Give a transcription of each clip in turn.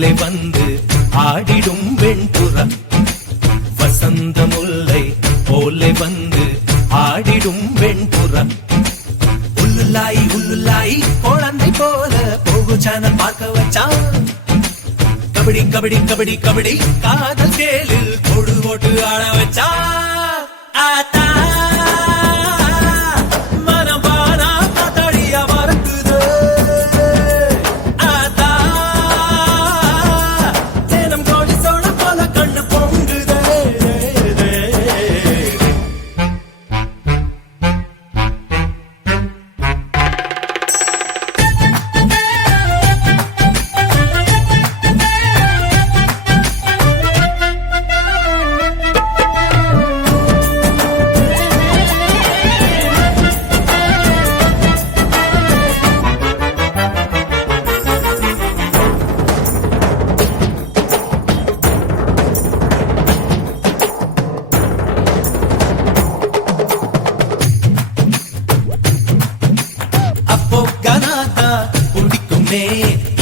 போலே வந்து ஆடிடும் வெண்புறா வசந்த முல்லை போலே வந்து ஆடிடும் வெண்புறா உள்ளுலாய் உள்ளுலாய் குழந்தை போல போகு சேனல் பார்க்க வச்சான் கபடி கபடி கபடி கபடி காதல் கேளில் கொடு போட்டு ஆட வச்சா ஆத்தா மனபானா காத்தாடியா மறக்குது ஆத்தா சேனம் கோடி சோழ போல கண்ணு பொங்குதே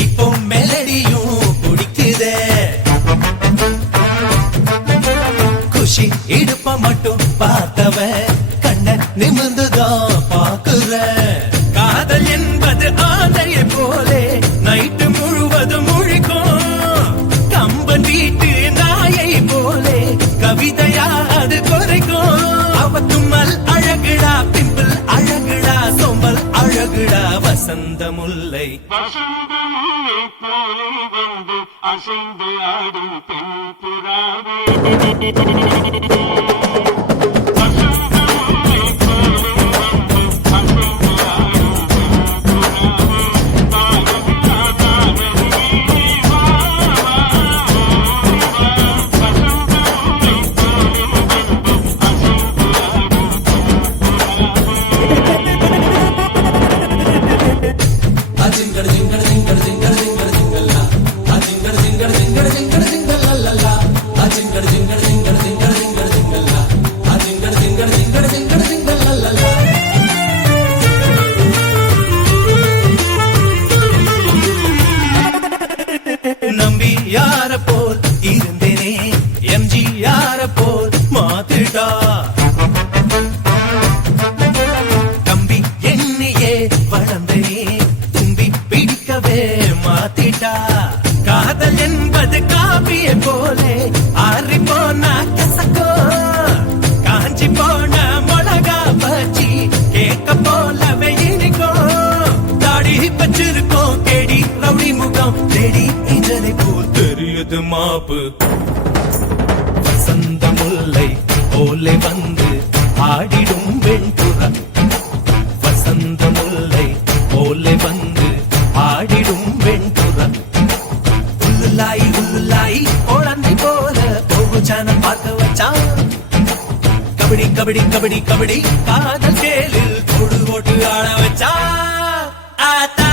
இப்போ மெலடியும் பிடிக்குதே குஷி இடுப்ப மட்டும் பார்த்தவ கண்ண நிமிர்ந்துதான் பாக்குற காதல் என்பது ஆந்தையை போலே நைட்டு முழுவதும் முழிக்கும் கம்பன் வீட்டு நாயை போலே கவிதையா அது குறைக்கும் அவ தும்மல் அழகுடா பிம்பிள் அழகுடா சோம்பல் அழகுடா வசந்த முல்லை போலே வந்து அசைந்து ஆடும் பெண் புறாவே நம்பி யார போல் இருந்தேனே எம்ஜி யார போல் மாத்திட்டா தம்பி எண்ணியே வளர்ந்தனே தும்பி பிடிக்கவே மாத்திட்டா காதல் என்பது காப்பிய போலே ஆறி போனா கசக்கோ காஞ்சி போன மிளகா பச்சி கேட்க போலவே இனிக்கும் தாடி வச்சிருக்கோம் கேடி ரவுடி முகம் தேடி இன்றதை போல் தெரியுது மாப்பு வசந்த முல்லை போலே வந்து ஆடிடும் வெண்புறா வசந்த முல்லை போலே வந்து ஆடிடும் வெண்புறா உள்ளுலாய் உள்ளுலாய் குழந்தை போல போகு சேனல் பார்க்க வச்சான் கபடி கபடி கபடி கபடி காதல் கேளில் கொடு போட்டு ஆட வச்சா ஆத்தா